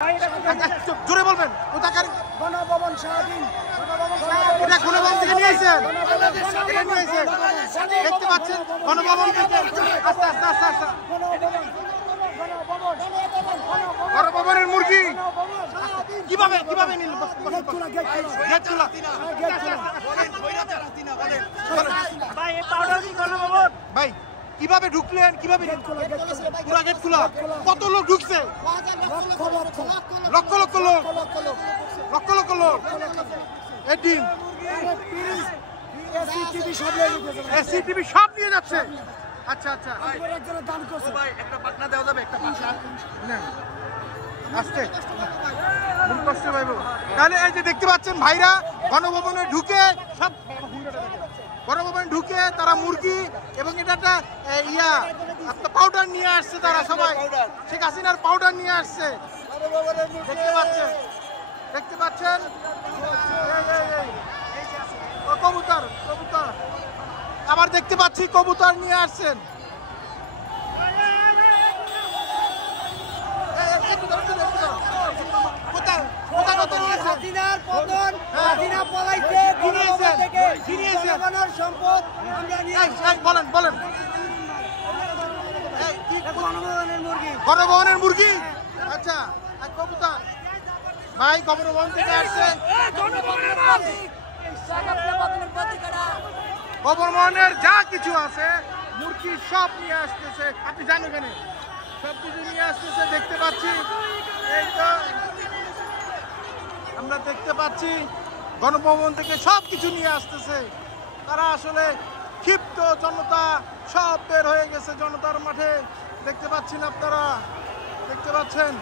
জোরে বলবেন কোথাকার গণভবন স্বাধীন এটা গণভবন থেকে নিয়ে এসেছেন এটা নিয়ে এসেছেন দেখতে পাচ্ছেন গণভবন থেকে আস্তে আস্তে আস্তে আস্তে গণভবনের মুরগি কিভাবে কিভাবে নিল গেট খোলা ভাই কিভাবে ঢুকলেন কিভাবে পুরা গেট খোলা কত লোক ঢুকছে লক্ষ লক্ষ লোক লক্ষ লক্ষ লোক এদিন এসি টিভি সব নিয়ে যাচ্ছে আচ্ছা আচ্ছা একটা পাটনা দেওয়া যাবে একটা পাটনা আসতে কষ্ট পাইব তাহলে এই যে দেখতে পাচ্ছেন ভাইরা গণভবনে ঢুকে সব গণভবনে ঢুকে তারা মুরগি এবং এটা একটা ইয়া পাউডার নিয়ে আসছে তারা সবাই শেখ হাসিনার পাউডার নিয়ে আসছে দেখতে পাচ্ছেন কবুতর কবুতর আবার দেখতে পাচ্ছি কবুতর নিয়ে আসছেন বলেন গণভবনের মুরগি আচ্ছা কবুতর ভাই গণভবন থেকে আসছে গণভবনের যা কিছু আছে মুরগি সব নিয়ে আসতেছে আপনি জানেন এখানে সব কিছু নিয়ে আসতেছে দেখতে পাচ্ছি এই তো আমরা দেখতে পাচ্ছি গণভবন থেকে সব কিছু নিয়ে আসতেছে তারা আসলে ক্ষিপ্ত জনতা সব বের হয়ে গেছে জনতার মাঠে দেখতে পাচ্ছেন আপনারা দেখতে পাচ্ছেন